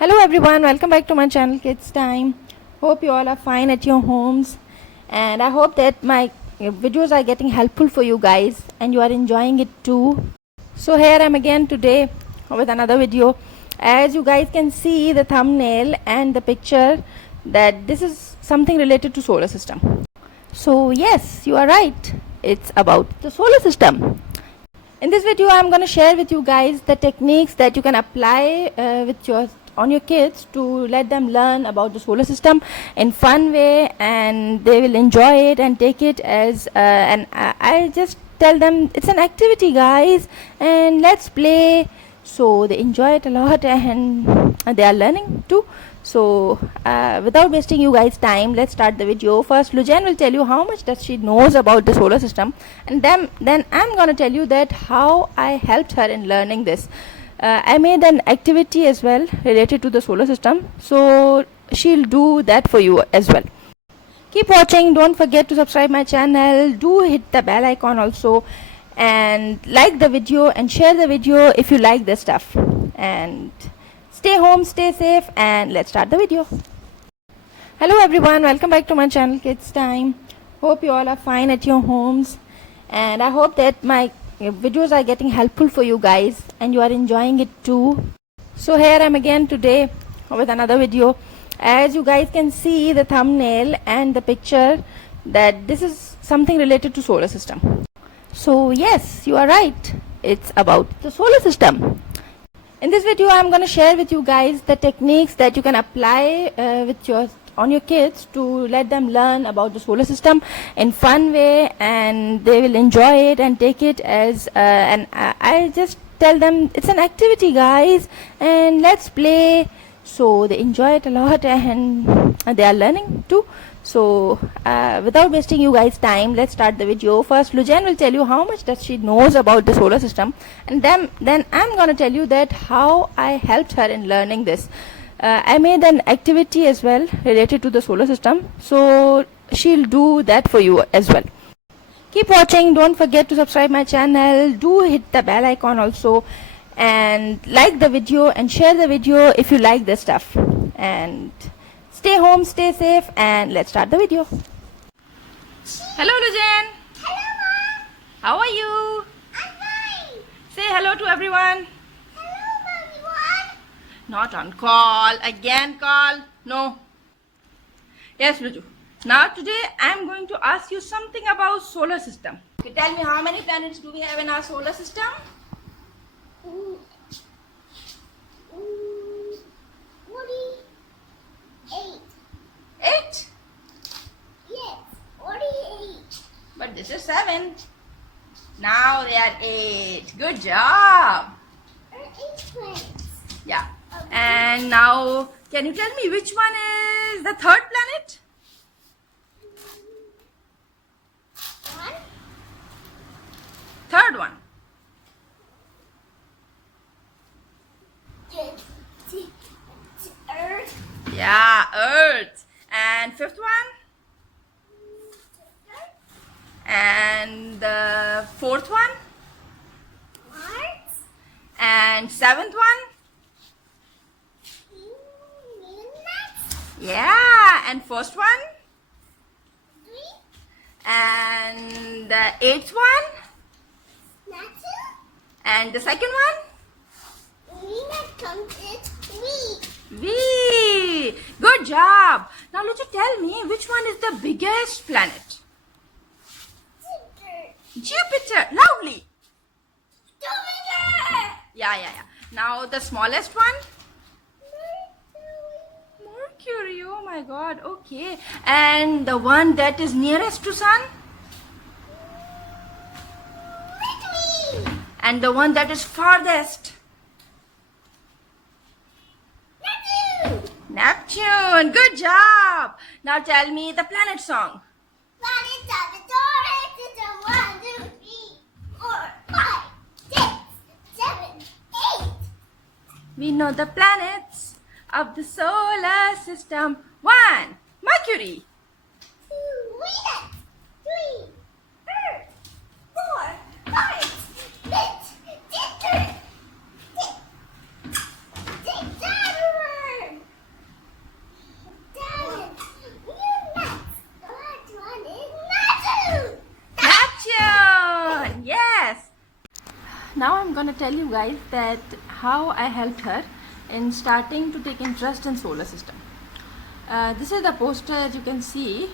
Hello everyone, welcome back to my channel Kids Time. Hope you all are fine at your homes, and I hope that my videos are getting helpful for you guys and you are enjoying it too. So here I am again today with another video. As you guys can see the thumbnail and the picture, that this is something related to solar system. So yes, you are right, it's about the solar system. In this video I'm going to share with you guys the techniques that you can apply on your kids to let them learn about the solar system in fun way, and they will enjoy it and take it as I just tell them it's an activity guys and let's play, so they enjoy it a lot and they are learning too. So without wasting you guys time, let's start the video. First Lujan will tell you how much that she knows about the solar system, and then I'm gonna tell you that how I helped her in learning this. I made an activity as well related to the solar system, so she'll do that for you as well. Keep watching, don't forget to subscribe my channel, do hit the bell icon also, and like the video and share the video if you like this stuff, and stay home, stay safe, and let's start the video. Hello everyone, welcome back to my channel Kids Time. Hope you all are fine at your homes, and I hope that my videos are getting helpful for you guys and you are enjoying it too. So here I am again today with another video. As you guys can see the thumbnail and the picture, that this is something related to solar system. So yes, you are right, it's about the solar system. In this video I'm going to share with you guys the techniques that you can apply on your kids to let them learn about the solar system in fun way, and they will enjoy it and take it as I just tell them it's an activity guys and let's play, so they enjoy it a lot and they are learning too. So without wasting you guys time, let's start the video. First Lujan will tell you how much that she knows about the solar system, and then I'm gonna tell you that how I helped her in learning this. I made an activity as well related to the solar system, so she'll do that for you as well. Keep watching, don't forget to subscribe my channel, do hit the bell icon also, and like the video and share the video if you like this stuff, and stay home, stay safe, and let's start the video. Hello Lujan. Hello, Mom. How are you? I'm fine. Say hello to everyone. Hello, everyone. Not on call. Again call. No. Yes, Luju. Now today I am going to ask you something about solar system. Okay, tell me, how many planets do we have in our solar system? Ooh. 48. 8. Yes, 48. But this is 7. Now they are 8. Good job. 8 planets. Yeah. And now can you tell me which one is the third planet? 1. Third one. Earth. Yeah, Earth. And fifth one? And the fourth one? Mars. And seventh one? Venus. Yeah. And first one? 3. And the eighth one? Neptune. And the second one? Venus comes in me. V. Good job. Now Lucha, tell me, which one is the biggest planet? Jupiter. Lovely. Jupiter. Yeah. Now the smallest one? Mercury. Oh my God. Okay. And the one that is nearest to sun? Mercury. And the one that is farthest? Neptune. Good job. Now tell me the planet song. Planets of the solar system. 1, 2, 3, 4, 5, 6, 7, 8. We know the planets of the solar system. 1. Mercury. 2, Venus. 3, Earth. 4, Mars. 6, Jupiter. 6, Saturn. gonna tell you guys that how I helped her in starting to take interest in solar system. This is the poster, as you can see.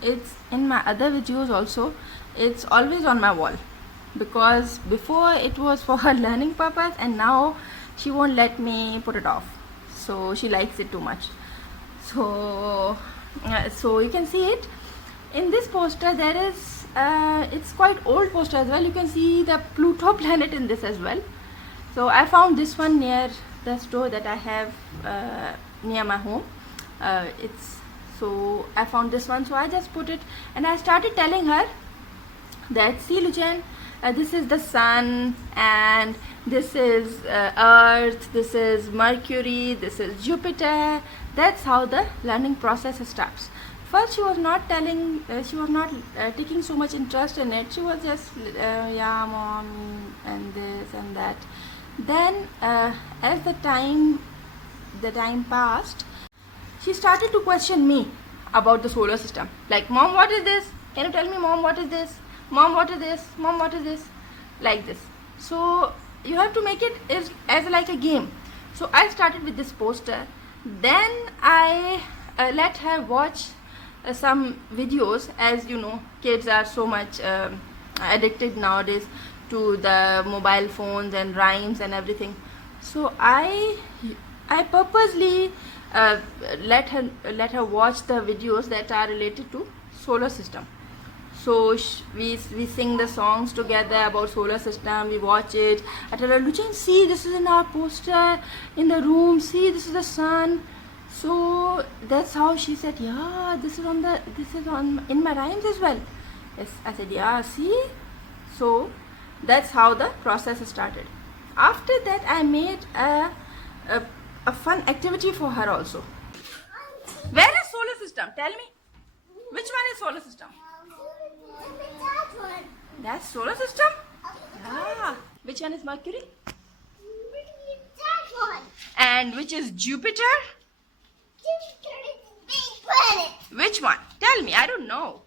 It's in my other videos also. It's always on my wall, because before it was for her learning purpose, and now she won't let me put it off. So she likes it too much. So you can see it in this poster. There is it's quite old poster as well. You can see the Pluto planet in this as well. So I found this one near the store that I have near my home. So I found this one, so I just put it, and I started telling her that, see Luchan, this is the sun, and this is Earth, this is Mercury, this is Jupiter. That's how the learning process starts. First she was not telling, she was not taking so much interest in it. She was just yeah mom, and this and that. Then as the time passed, she started to question me about the solar system. Like, mom, what is this? Can you tell me, mom, what is this? Mom, what is this? Mom, what is this? Like this. So you have to make it as like a game. So I started with this poster. Then I let her watch some videos. As you know, kids are so much addicted nowadays to the mobile phones and rhymes and everything. So I purposely let her watch the videos that are related to solar system. So we sing the songs together about solar system. We watch it. I tell her, Luchan, see, this is in our poster in the room. See, this is the sun. So that's how she said, yeah, this is on in my rhymes as well. Yes, I said, yeah, see. So that's how the process started. After that, I made a fun activity for her also. Where is solar system? Tell me. Which one is solar system? That one. That's solar system? Yeah. Which one is Mercury? That one. And which is Jupiter? Jupiter is a big planet. Which one? Tell me. I don't know.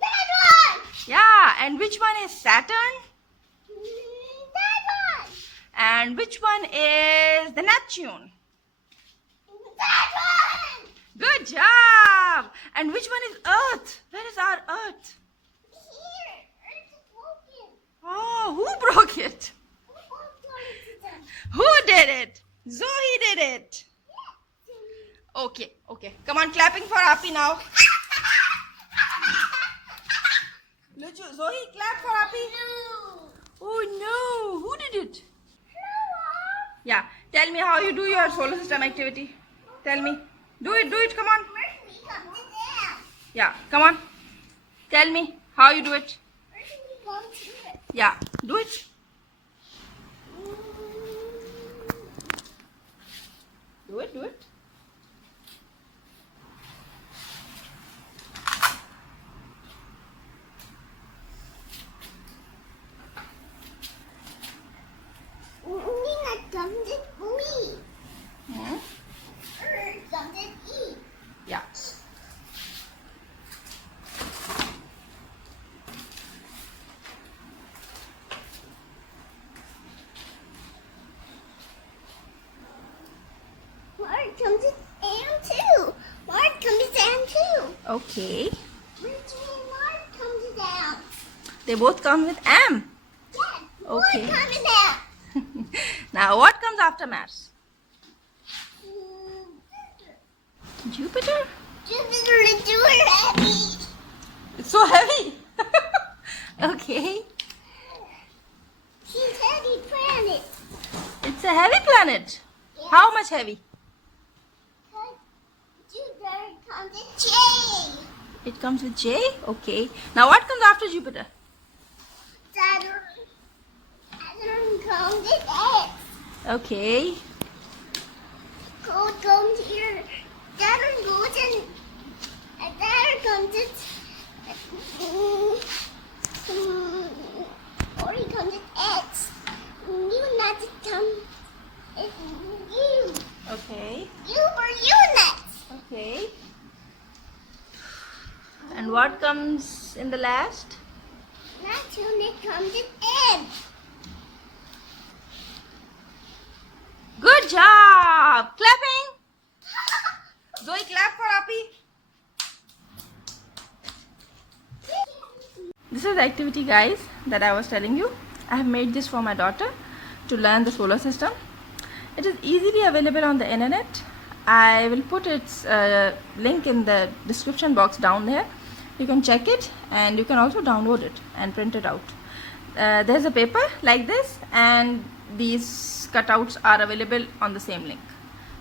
That one. Yeah. And which one is Saturn? That one. And which one is the Neptune? That one. Good job. And which one is Earth? Where is our Earth? Here. Earth is broken. Oh, who broke it? Who did it? Zoe did it. Okay. Come on, clapping for Api now. Zoe, clap for Api. Oh no, who did it? Yeah, tell me how you do your solar system activity. Tell me. Do it, come on. Yeah, come on. Tell me how you do it. Yeah, do it. Do it. Yeah. Mark comes in M too. Mark comes down too. Okay. Which one Mark comes down? They both come with M. Yes. Okay. Mark comes down. Now what comes after Mars? Jupiter? Jupiter is too heavy. It's so heavy. Okay. She's heavy planet. It's a heavy planet. How much heavy? Jupiter comes in J. It comes with J? Okay. Now what comes after Jupiter? Saturn. Saturn comes in X. Okay. Gold comes here. Saturn goes in. And Saturn comes in. Orion comes in X. Uranus comes in U. Okay. U for Uranus. Okay. And what comes in the last? Neptune comes in N. Good job. Clapping. Zoe, clap for Api. This is the activity, guys, that I was telling you. I have made this for my daughter to learn the solar system. It is easily available on the internet. I will put its link in the description box down there. You can check it, and you can also download it and print it out. There's a paper like this, and these cutouts are available on the same link.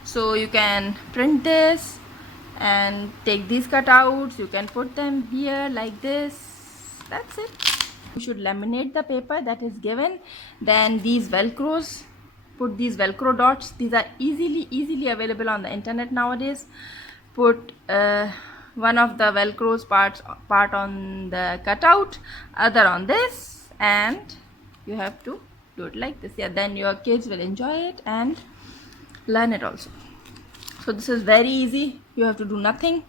So you can print this and take these cutouts. You can put them here like this. That's it. You should laminate the paper that is given. Then these velcros, put these velcro dots. These are easily available on the internet nowadays. Put one of the velcros part on the cutout, other on this, and you have to do it like this. Yeah, then your kids will enjoy it and learn it also. So this is very easy. You have to do nothing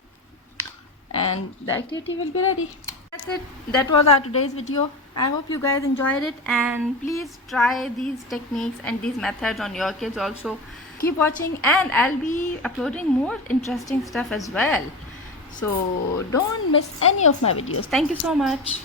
and the activity will be ready. That's it. That was our today's video. I hope you guys enjoyed it, and please try these techniques and these methods on your kids also. Keep watching, and I'll be uploading more interesting stuff as well. So don't miss any of my videos. Thank you so much.